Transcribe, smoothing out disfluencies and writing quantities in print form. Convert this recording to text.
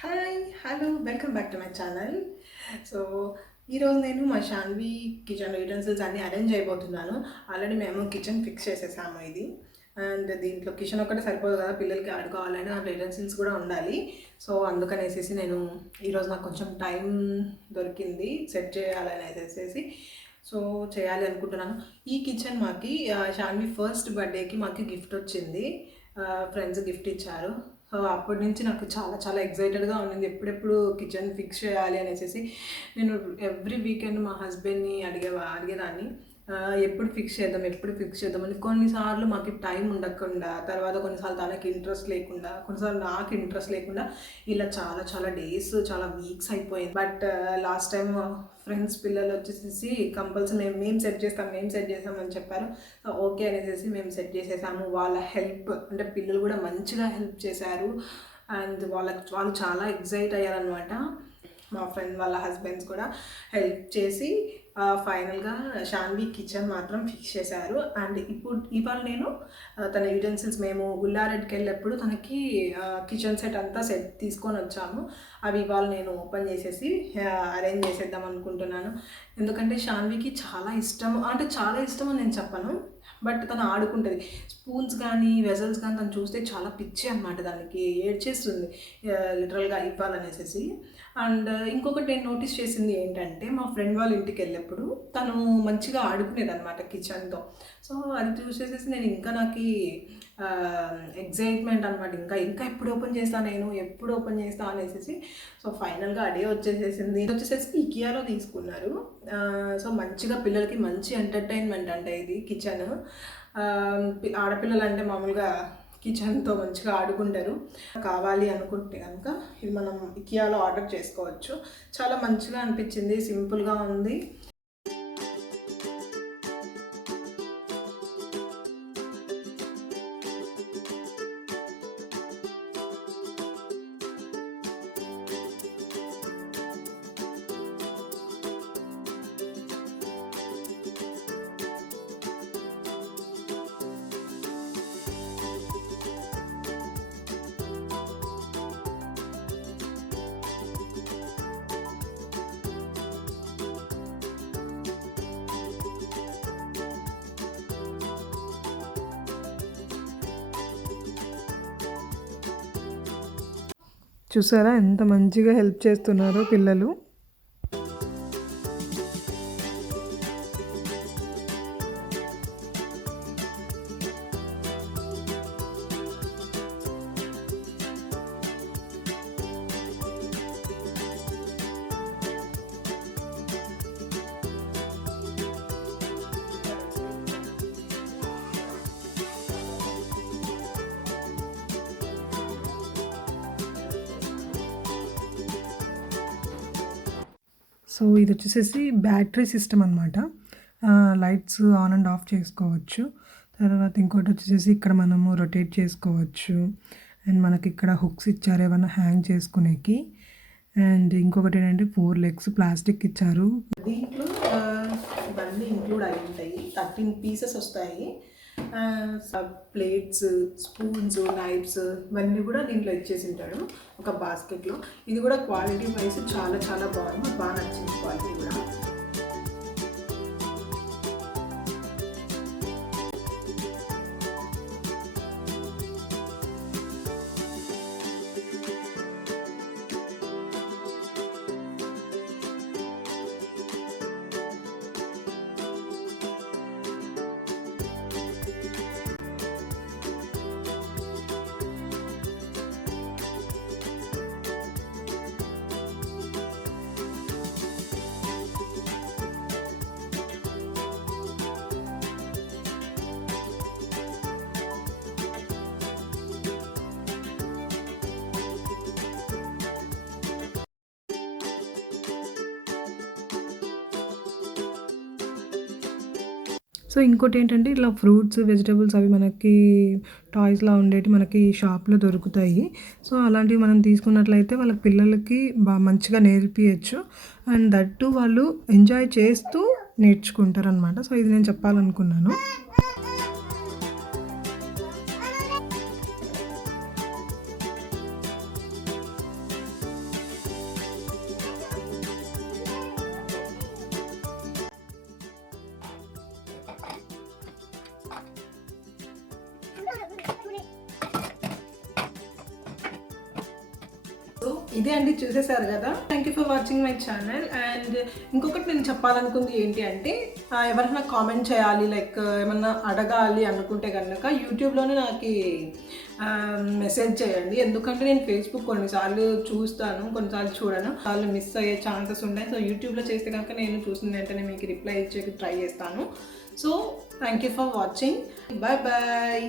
Hi hello welcome back to my channel. So ఈరోజు నేను మా షాన్వి కిచెన్ యూటెన్సిల్స్ అన్నీ అరేంజ్ అయిపోతున్నాను. ఆల్రెడీ మేము కిచెన్ ఫిక్స్ చేసేసాము ఇది. అండ్ దీంట్లో కిచెన్ ఒక్కటే సరిపోదు కదా, పిల్లలకి ఆడుకోవాలని దాంట్లో యూటెన్సిల్స్ కూడా ఉండాలి. సో అందుకనేసి నేను ఈరోజు నాకు కొంచెం టైం దొరికింది సెట్ చేయాలనేసి సో చేయాలి అనుకుంటున్నాను. ఈ కిచెన్ మాకి షాన్వి ఫస్ట్ బర్త్డేకి మాకు గిఫ్ట్ వచ్చింది. ఫ్రెండ్స్ గిఫ్ట్ ఇచ్చారు. సో అప్పటి నుంచి నాకు చాలా చాలా ఎక్సైటెడ్గా ఉండింది, ఎప్పుడెప్పుడు కిచెన్ ఫిక్స్ చేయాలి అనేసి. నేను ఎవ్రీ వీకెండ్ మా హస్బెండ్ని అడిగేదాన్ని, ఎప్పుడు ఫిక్స్ చేద్దామని. కొన్నిసార్లు మాకు టైం ఉండకుండా, తర్వాత కొన్నిసార్లు తనకి ఇంట్రెస్ట్ లేకుండా, కొన్నిసార్లు నాకు ఇంట్రెస్ట్ లేకుండా ఇలా చాలా చాలా డేస్, చాలా వీక్స్ అయిపోయింది. బట్ లాస్ట్ టైం ఫ్రెండ్స్ పిల్లలు వచ్చేసి కంపల్సరీ మేము సెట్ చేస్తామని చెప్పారు. ఓకే అనేసి మేము సెట్ చేసేసాము. వాళ్ళ హెల్ప్ అంటే పిల్లలు కూడా మంచిగా హెల్ప్ చేశారు. అండ్ వాళ్ళు చాలా ఎగ్జైట్ అయ్యారనమాట. మా ఫ్రెండ్ వాళ్ళ హస్బెండ్స్ కూడా హెల్ప్ చేసి ఫైనల్గా షాన్వి కిచెన్ మాత్రం ఫిక్స్ చేశారు. అండ్ ఇవాళ నేను తన యూటెన్సిల్స్ మేము ఉల్లారెడ్డికి వెళ్ళేప్పుడు తనకి కిచెన్ సెట్ అంతా తీసుకొని వచ్చాము. అవి ఇవాళ నేను ఓపెన్ చేసేసి అరేంజ్ చేసేద్దాం అనుకుంటున్నాను. ఎందుకంటే షాన్వికి చాలా ఇష్టం, అంటే చాలా ఇష్టం అని నేను చెప్పను, బట్ తను ఆడుకుంటుంది. స్పూన్స్ కానీ వెజల్స్ కానీ తను చూస్తే చాలా పిచ్చి అనమాట, దానికి ఏడ్చేస్తుంది లిటరల్గా ఇవ్వాలనేసి. అండ్ ఇంకొకటి నేను నోటీస్ చేసింది ఏంటంటే, మా ఫ్రెండ్ వాళ్ళ ఇంటికి వెళ్ళేప్పుడు తను మంచిగా ఆడుకునేది అనమాట కిచెన్తో. సో అది చూసేసేసి నేను ఇంకా నాకు ఎగ్జైట్మెంట్ అనమాట, ఇంకా ఎప్పుడు ఓపెన్ చేస్తా అనేసి. సో ఫైనల్గా అడే వచ్చేసేసి ఇకియాలో తీసుకున్నారు. సో మంచిగా పిల్లలకి మంచి ఎంటర్టైన్మెంట్ అంటే ఇది కిచెన్. ఆడపిల్లలు అంటే మామూలుగా కిచెన్తో మంచిగా ఆడుకుంటారు. కావాలి అనుకుంటే కనుక ఇది మనం ఇకియాలో ఆర్డర్ చేసుకోవచ్చు. చాలా మంచిగా అనిపించింది, సింపుల్గా ఉంది. చూసారా ఎంత మంచిగా హెల్ప్ చేస్తున్నారో పిల్లలు. సో ఇది వచ్చేసేసి బ్యాటరీ సిస్టమ్ అనమాట. లైట్స్ ఆన్ అండ్ ఆఫ్ చేసుకోవచ్చు. తర్వాత ఇంకోటి వచ్చేసేసి ఇక్కడ మనము రొటేట్ చేసుకోవచ్చు. అండ్ మనకి ఇక్కడ హుక్స్ ఇచ్చారు ఏమన్నా హ్యాంగ్ చేసుకునేకి. అండ్ ఇంకొకటి ఏంటంటే 4 legs ప్లాస్టిక్ ఇచ్చారు. దీంట్లో ఇవన్నీ ఇంక్లూడ్ అయి ఉంటాయి. 13 పీసెస్ వస్తాయి. ప్లేట్స్, స్పూన్స్, నైఫ్స్ ఇవన్నీ కూడా దీంట్లో ఇచ్చేసి ఉంటాడు ఒక బాస్కెట్లో. ఇది కూడా క్వాలిటీ వైజ్ చాలా చాలా బాగుంది, బాగా నచ్చింది క్వాలిటీ కూడా. సో ఇంకోటి ఏంటంటే ఇట్లా ఫ్రూట్స్, వెజిటబుల్స్ అవి మనకి టాయ్స్లా ఉండేవి మనకి షాప్లో దొరుకుతాయి. సో అలాంటివి మనం తీసుకున్నట్లయితే వాళ్ళ పిల్లలకి మంచిగా నేర్పించచ్చు. అండ్ దట్టు వాళ్ళు ఎంజాయ్ చేస్తూ నేర్చుకుంటారు అనమాట. సో ఇది నేను చెప్పాలనుకున్నాను. ఇదే అండి, చూసేసారు కదా. Thank you for watching my channel. And ఇంకొకటి నేను చెప్పాలనుకుంది ఏంటి అంటే, ఎవరైనా కామెంట్ చేయాలి, లైక్ ఏమన్నా అడగాలి అనుకుంటే కనుక యూట్యూబ్లోనే నాకు మెసేజ్ చేయండి. ఎందుకంటే నేను ఫేస్బుక్ కొన్నిసార్లు చూస్తాను, కొన్నిసార్లు చూడను, వాళ్ళు మిస్ అయ్యే ఛాన్సెస్ ఉన్నాయి. సో యూట్యూబ్లో చేస్తే కనుక నేను చూసిన వెంటనే మీకు రిప్లై ఇచ్చేకి ట్రై చేస్తాను. So thank you for watching. Bye bye.